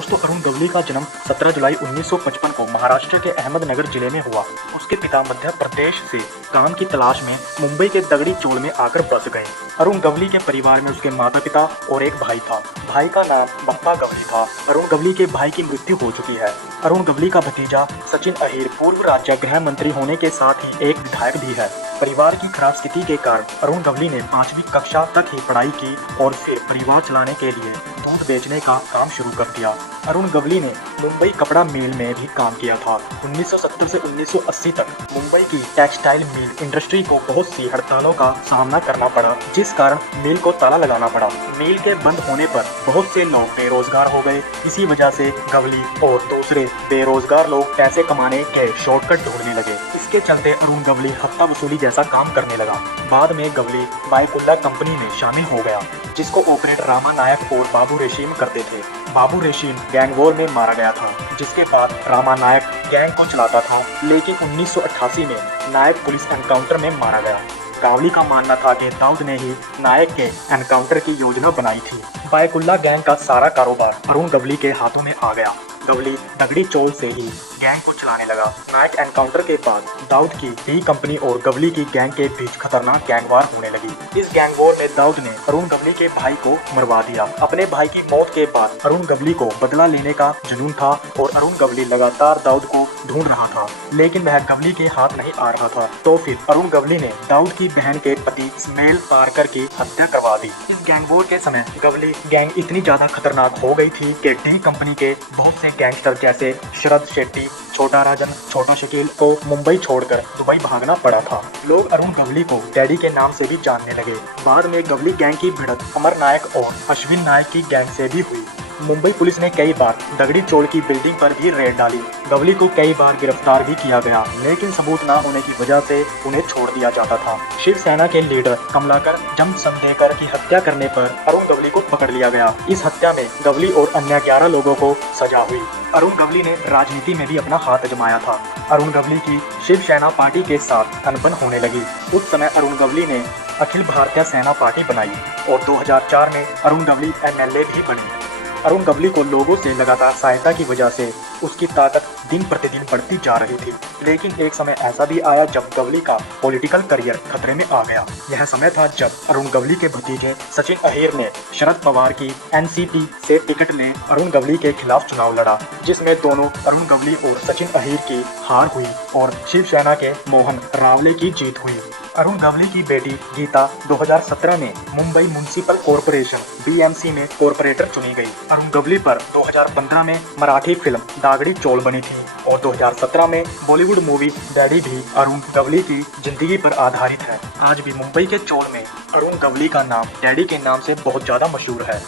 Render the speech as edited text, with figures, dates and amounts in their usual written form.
दोस्तों, अरुण गवली का जन्म 17 जुलाई 1955 को महाराष्ट्र के अहमदनगर जिले में हुआ। उसके पिता मध्य प्रदेश से काम की तलाश में मुंबई के दगड़ी चोल में आकर बस गए। अरुण गवली के परिवार में उसके माता पिता और एक भाई था। भाई का नाम बप्पा गवली था। अरुण गवली के भाई की मृत्यु हो चुकी है। अरुण गवली का भतीजा सचिन अहीर पूर्व राज्य गृह मंत्री होने के साथ ही एक विधायक भी है। परिवार की खराब स्थिति के कारण अरुण गवली ने 5वीं कक्षा तक ही पढ़ाई की और फिर परिवार चलाने के लिए दूध बेचने का काम शुरू कर दिया। अरुण गवली ने मुंबई कपड़ा मिल में भी काम किया था। 1970 से 1980 तक मुंबई की टेक्सटाइल मिल इंडस्ट्री को बहुत सी हड़तालों का सामना करना पड़ा, जिस कारण मिल को ताला लगाना पड़ा। मिल के बंद होने पर बहुत से लोग बेरोजगार हो गए। इसी वजह से गवली और दूसरे बेरोजगार लोग पैसे कमाने के शॉर्टकट ढूंढने लगे। इसके चलते अरुण गवली हफ्ता वसूली जैसा काम करने लगा। बाद में गवली बायकुल्ला कंपनी में शामिल हो गया, जिसको ऑपरेट रामा नायक और बाबू रेशीम करते थे। बाबू रेशीम गैंग वॉर में मारा गया था, जिसके बाद रामा नायक गैंग को चलाता था, लेकिन 1988 में नायक पुलिस एनकाउंटर में मारा गया। गवली का मानना था कि दाऊद ने ही नायक के एनकाउंटर की योजना बनाई थी। बायकुल्ला गैंग का सारा कारोबार अरुण गवली के हाथों में आ गया। गवली दगड़ी चोल से ही गैंग को चलाने लगा। नायक एनकाउंटर के बाद दाऊद की डी कंपनी और गवली की गैंग के बीच खतरनाक गैंग वार होने लगी। इस गैंग वॉर में दाऊद ने अरुण गवली के भाई को मरवा दिया। अपने भाई की मौत के बाद अरुण गवली को बदला लेने का जुनून था और अरुण गवली लगातार दाऊद को ढूंढ रहा था, लेकिन वह गवली के हाथ नहीं आ रहा था। तो फिर अरुण गवली ने दाऊद की बहन के पति स्मेल पारकर की हत्या करवा दी। इस गैंग वॉर के समय गवली गैंग इतनी ज्यादा खतरनाक हो गई थी कि डी कंपनी के बहुत से गैंगस्टर जैसे शरद शेट्टी, छोटा राजन, छोटा शकील को मुंबई छोड़कर दुबई भागना पड़ा था। लोग अरुण गवली को डैडी के नाम से भी जानने लगे। बाद में गवली गैंग की भिड़ंत अमर नायक और अश्विन नायक की गैंग से भी हुई। मुंबई पुलिस ने कई बार दगड़ी चोल की बिल्डिंग पर भी रेड डाली। गवली को कई बार गिरफ्तार भी किया गया, लेकिन सबूत न होने की वजह से उन्हें छोड़ दिया जाता था। शिवसेना के लीडर कमलाकर जमसंदेकर की हत्या करने पर अरुण गवली को पकड़ लिया गया। इस हत्या में गवली और अन्य 11 लोगों को सजा हुई। अरुण गवली ने राजनीति में भी अपना हाथ आजमाया था। अरुण गवली की शिवसेना पार्टी के साथ अनबन होने लगी। उस समय अरुण गवली ने अखिल भारतीय सेना पार्टी बनाई और 2004 में अरुण गवली MLA भी बने। अरुण गवली को लोगों से लगातार सहायता की वजह से उसकी ताकत दिन प्रतिदिन बढ़ती जा रही थी, लेकिन एक समय ऐसा भी आया जब गवली का पॉलिटिकल करियर खतरे में आ गया। यह समय था जब अरुण गवली के भतीजे सचिन अहीर ने शरद पवार की NCP से टिकट ले अरुण गवली के खिलाफ चुनाव लड़ा, जिसमें दोनों अरुण गवली और सचिन अहीर की हार हुई और शिवसेना के मोहन रावले की जीत हुई। अरुण गवली की बेटी गीता 2017 में मुंबई म्युनिसिपल कॉर्पोरेशन BMC में कॉर्पोरेटर चुनी गई। अरुण गवली पर 2015 में मराठी फिल्म दागड़ी चोल बनी थी और 2017 में बॉलीवुड मूवी डैडी भी अरुण गवली की जिंदगी पर आधारित है। आज भी मुंबई के चोल में अरुण गवली का नाम डैडी के नाम से बहुत ज्यादा मशहूर है।